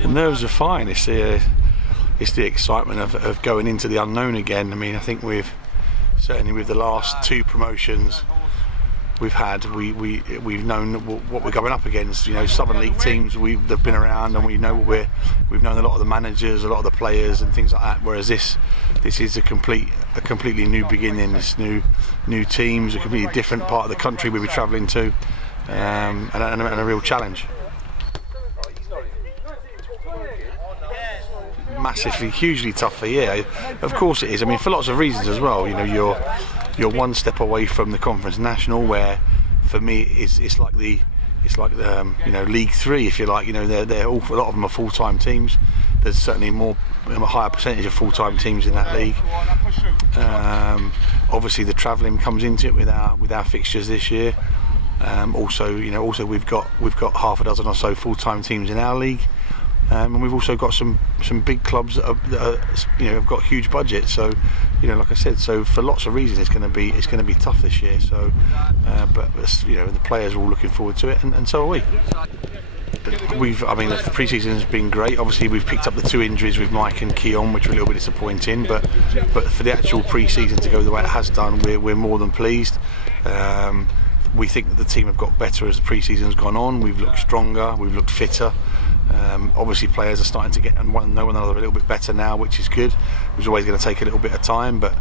The nerves are fine. It's the excitement of going into the unknown again. I mean, I think certainly with the last two promotions we've had, we've known what we're going up against. You know, Southern League teams they've been around, and we know we've known a lot of the managers, a lot of the players, and things like that. Whereas this is a completely new beginning. It's new teams, a completely different part of the country we'll be travelling to, and a real challenge. Massively, hugely tough year. Of course it is. I mean, for lots of reasons as well. You know, you're one step away from the Conference National, where for me it's like the you know, League 3, if you like. You know, a lot of them are full-time teams. There's certainly a higher percentage of full-time teams in that league. Obviously the travelling comes into it with our fixtures this year. Also we've got half a dozen or so full-time teams in our league. And we've also got some big clubs that have got huge budgets. So, you know, like I said, so for lots of reasons, it's going to be tough this year. So, but you know, the players are all looking forward to it, and so are we. I mean, the pre-season has been great. Obviously, we've picked up the 2 injuries with Mike and Keon, which were a little bit disappointing. But for the actual pre-season to go the way it has done, we're more than pleased. We think that the team have got better as the pre-season's gone on. We've looked stronger. We've looked fitter. Obviously players are starting to get and know one another a little bit better now, which is good. It was always going to take a little bit of time, but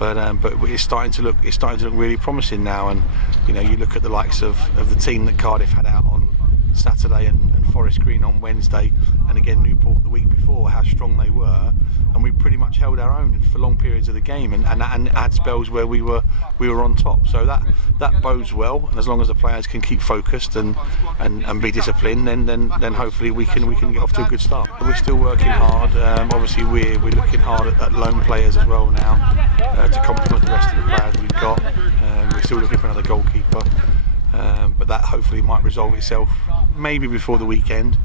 it's starting to look really promising now. And you know, you look at the likes of the team that Cardiff had out on Saturday and Forest Green on Wednesday, and again Newport the week before, how strong they were, and we pretty much held our own for long periods of the game, and had spells where we were on top. So that bodes well, and as long as the players can keep focused and be disciplined, then hopefully we can get off to a good start. We're still working hard. Obviously we're looking hard at loan players as well now, to complement the rest of the players we've got. We're still looking for another goalkeeper. But that hopefully might resolve itself maybe before the weekend.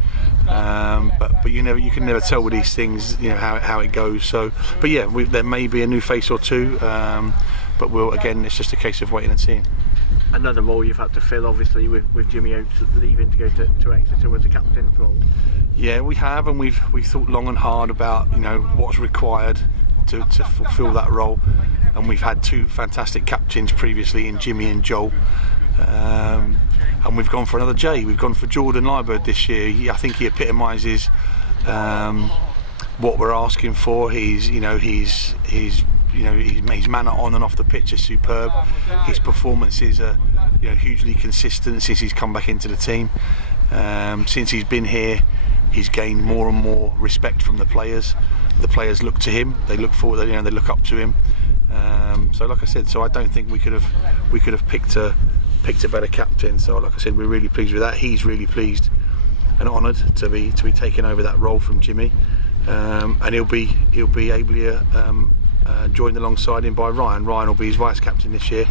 But you can never tell with these things, you know, how it goes. So, but yeah, there may be a new face or two. But it's just a case of waiting and seeing. Another role you've had to fill, obviously, with Jimmy Oates leaving to go to Exeter as a captain's role. Yeah, we have, and we've thought long and hard about, you know, what's required to fulfil that role. And we've had 2 fantastic captains previously in Jimmy and Joel. And we've gone for another J. We've gone for Jordan Liebert this year. I think he epitomises what we're asking for. His manner on and off the pitch is superb. His performances are, you know, hugely consistent since he's come back into the team. Since he's been here, he's gained more and more respect from the players. The players look to him. They look forward. You know, they look up to him. So, like I said, I don't think we could have picked a better captain. So, like I said, we're really pleased with that. He's really pleased and honoured to be taking over that role from Jimmy, and he'll be ably joined alongside him by Ryan. Ryan will be his vice captain this year.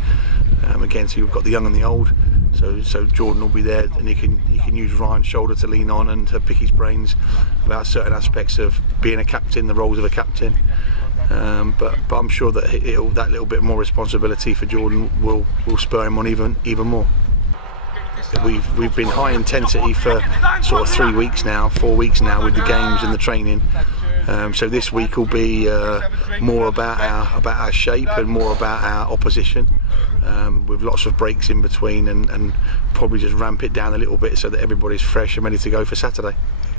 Again, so you've got the young and the old. So Jordan will be there, and he can use Ryan's shoulder to lean on and to pick his brains about certain aspects of being a captain, the roles of a captain. But I'm sure that that little bit more responsibility for Jordan will spur him on even more. We've been high intensity for sort of 3 weeks now, 4 weeks now, with the games and the training. So this week will be more about our shape and more about our opposition, with lots of breaks in between, and probably just ramp it down a little bit so that everybody's fresh and ready to go for Saturday.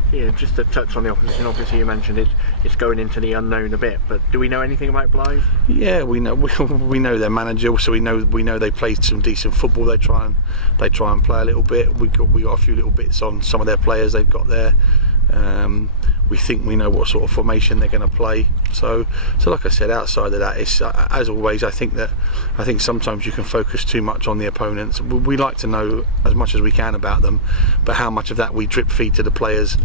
Yeah, just to touch on the opposition, obviously you mentioned it's going into the unknown a bit, but do we know anything about Blyth? Yeah, we know their manager, so we know they play some decent football. They try and play a little bit. We got a few little bits on some of their players they've got there. We think we know what sort of formation they're going to play. So like I said, outside of that, it's as always. I think sometimes you can focus too much on the opponents. We like to know as much as we can about them, but how much of that we drip feed to the players,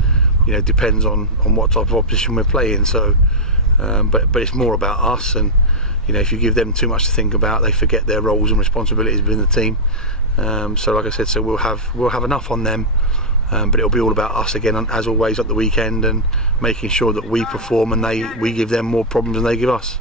you know, depends on what type of opposition we're playing. So, but it's more about us, and you know, if you give them too much to think about, they forget their roles and responsibilities within the team. So like I said, we'll have enough on them. But it'll be all about us again, as always, at the weekend, and making sure that we perform and we give them more problems than they give us.